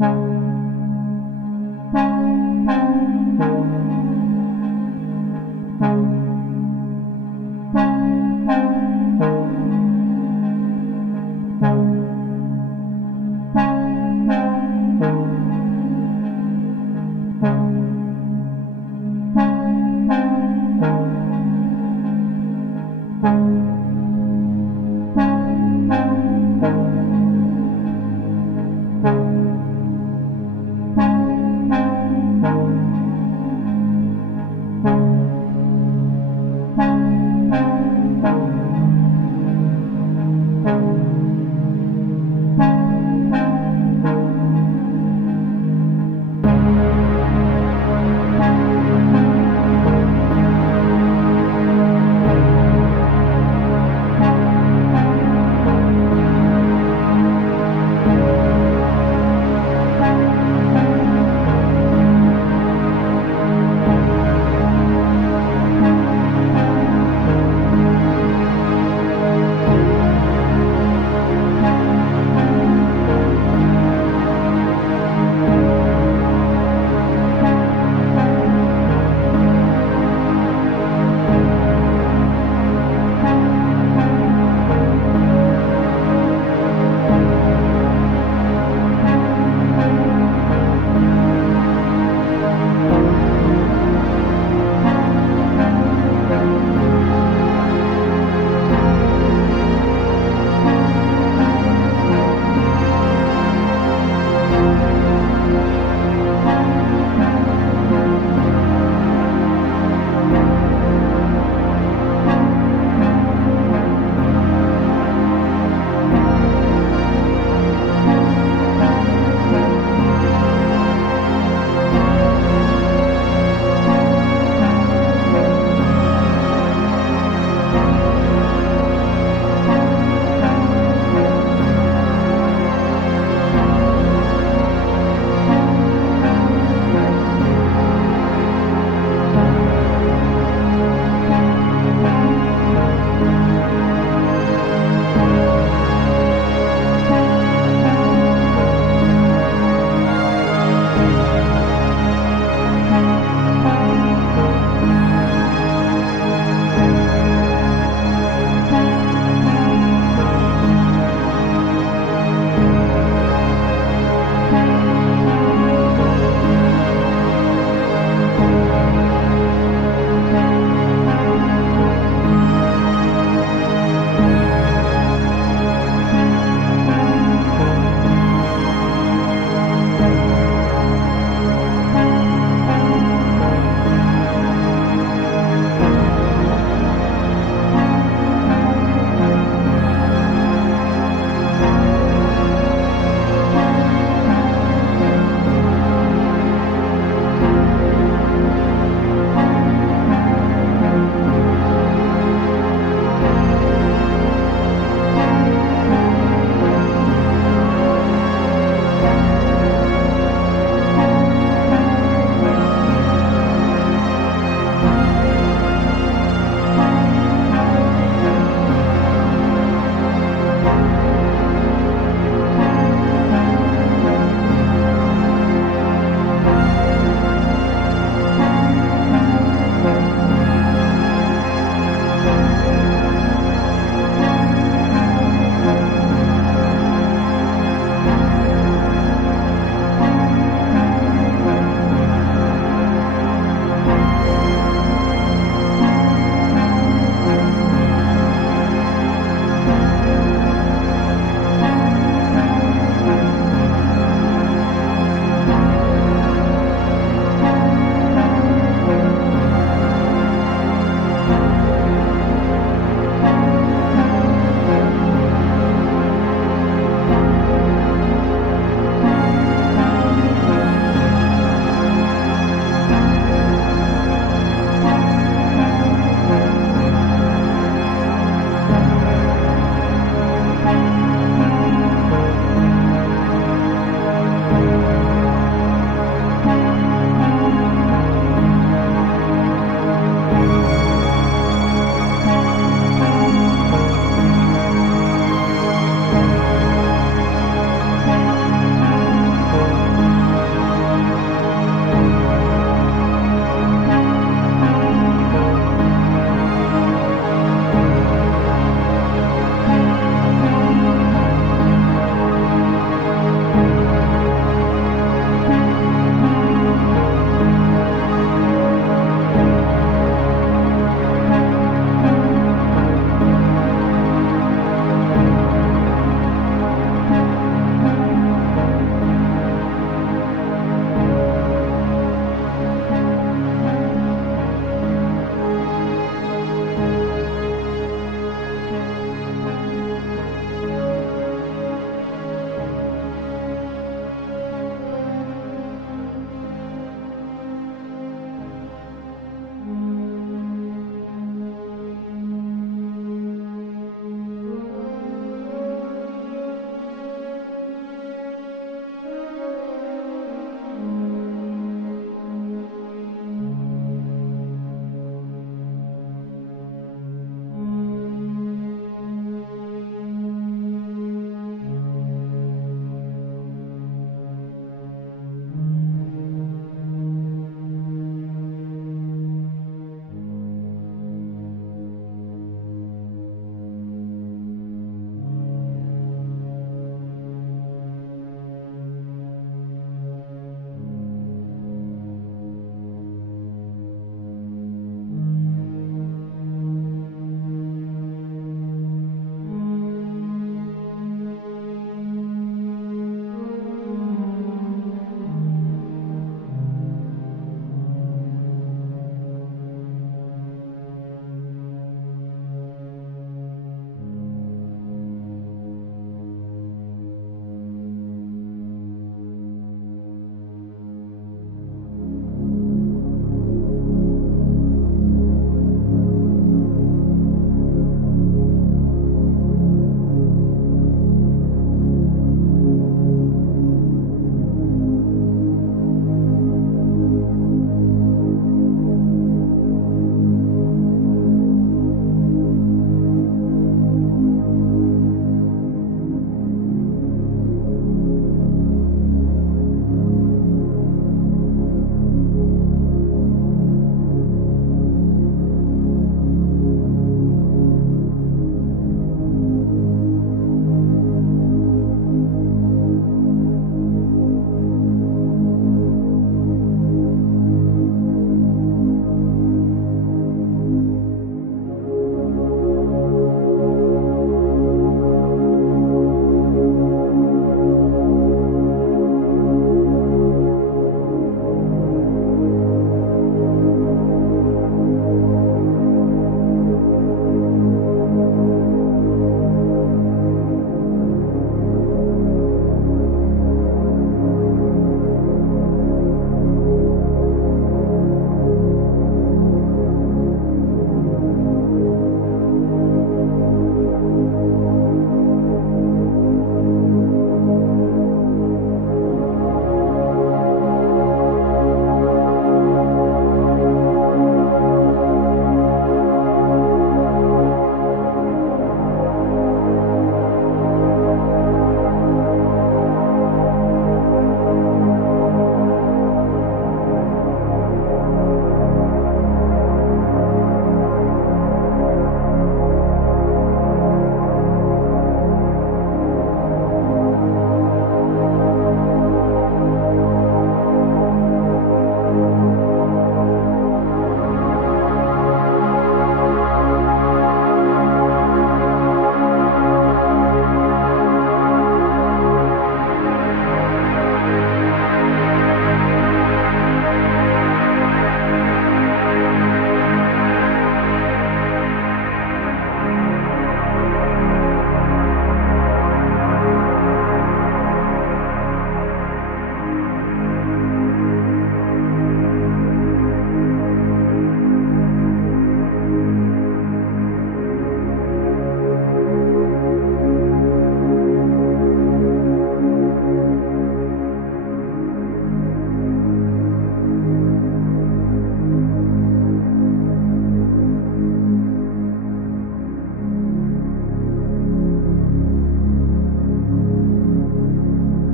thank mm -hmm. you